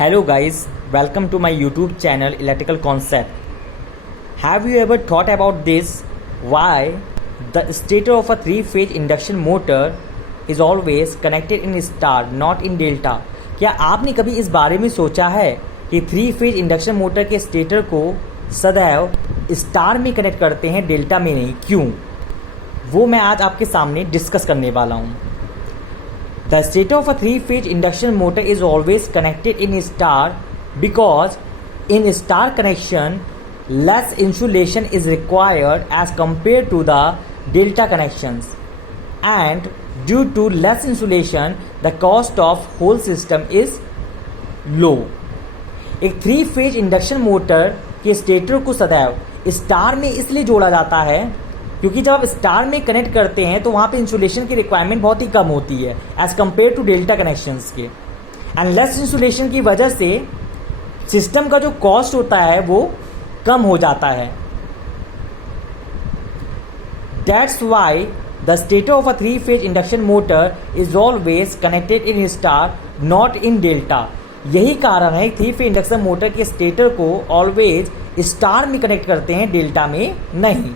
Hello guys, welcome to my YouTube channel Electrical Concept. Have you ever thought about this? Why the stator of a three-phase induction motor is always connected in star, not in delta? क्या आपने कभी इस बारे में सोचा है कि three phase induction motor के स्टेटर को सदैव स्टार में कनेक्ट करते हैं, डेल्टा में नहीं? क्यों? वो मैं आज आपके सामने डिस्कस करने वाला हूँ. The stator of a three-phase induction motor is always connected in star because in star connection less insulation is required as compared to the delta connections, and due to less insulation the cost of whole system is low. एक three phase induction motor के stator को सदैव star में इसलिए जोड़ा जाता है क्योंकि जब आप स्टार में कनेक्ट करते हैं तो वहाँ पे इंसुलेशन की रिक्वायरमेंट बहुत ही कम होती है as compared to delta connections के. एंड लेस इंसुलेशन की वजह से सिस्टम का जो कॉस्ट होता है वो कम हो जाता है. That's why the stator of a three phase induction motor is always connected in star, not in delta. यही कारण है थ्री फेज इंडक्शन मोटर के स्टेटर को ऑलवेज स्टार में कनेक्ट करते हैं, डेल्टा में नहीं.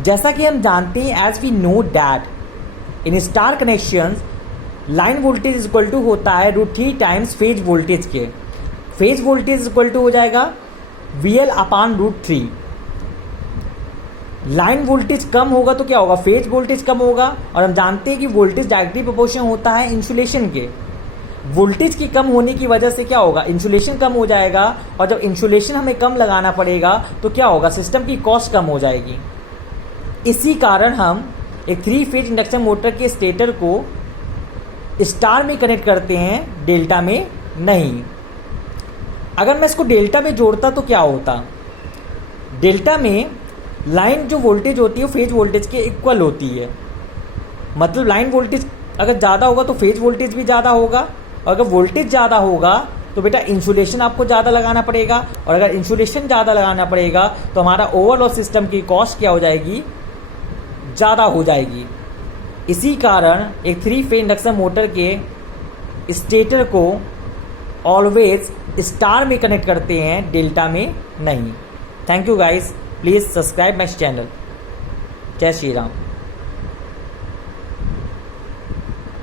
जैसा कि हम जानते हैं, as we know that in star connections line voltage is equal to होता है √3 टाइम्स फेज वोल्टेज के. Phase voltage is equal to हो जाएगा VL अपान √3. लाइन वोल्टेज कम होगा तो क्या होगा? फेज वोल्टेज कम होगा. और हम जानते हैं कि वोल्टेज डायरेक्टली प्रोपोर्शन होता है इंसुलेशन के. वोल्टेज की कम होने की वजह से क्या होगा? इंसुलेशन कम हो जाएगा. और जब इंसुलेशन हमें कम लगाना पड़ेगा तो क्या होगा? सिस्टम की कॉस्ट कम हो जाएगी. इसी कारण हम एक थ्री फेज इंडक्शन मोटर के स्टेटर को स्टार में कनेक्ट करते हैं, डेल्टा में नहीं. अगर मैं इसको डेल्टा में जोड़ता तो क्या होता? डेल्टा में लाइन जो वोल्टेज होती है वो फेज वोल्टेज के इक्वल होती है. मतलब लाइन वोल्टेज अगर ज़्यादा होगा तो फेज वोल्टेज भी ज़्यादा होगा. और अगर वोल्टेज ज़्यादा होगा तो बेटा इंसुलेशन आपको ज़्यादा लगाना पड़ेगा. और अगर इंसुलेशन ज़्यादा लगाना पड़ेगा तो हमारा ओवरऑल सिस्टम की कॉस्ट क्या हो जाएगी? ज़्यादा हो जाएगी. इसी कारण एक थ्री फेज इंडक्शन मोटर के स्टेटर को ऑलवेज स्टार में कनेक्ट करते हैं, डेल्टा में नहीं. Thank you guys, please subscribe my channel. जय श्री राम.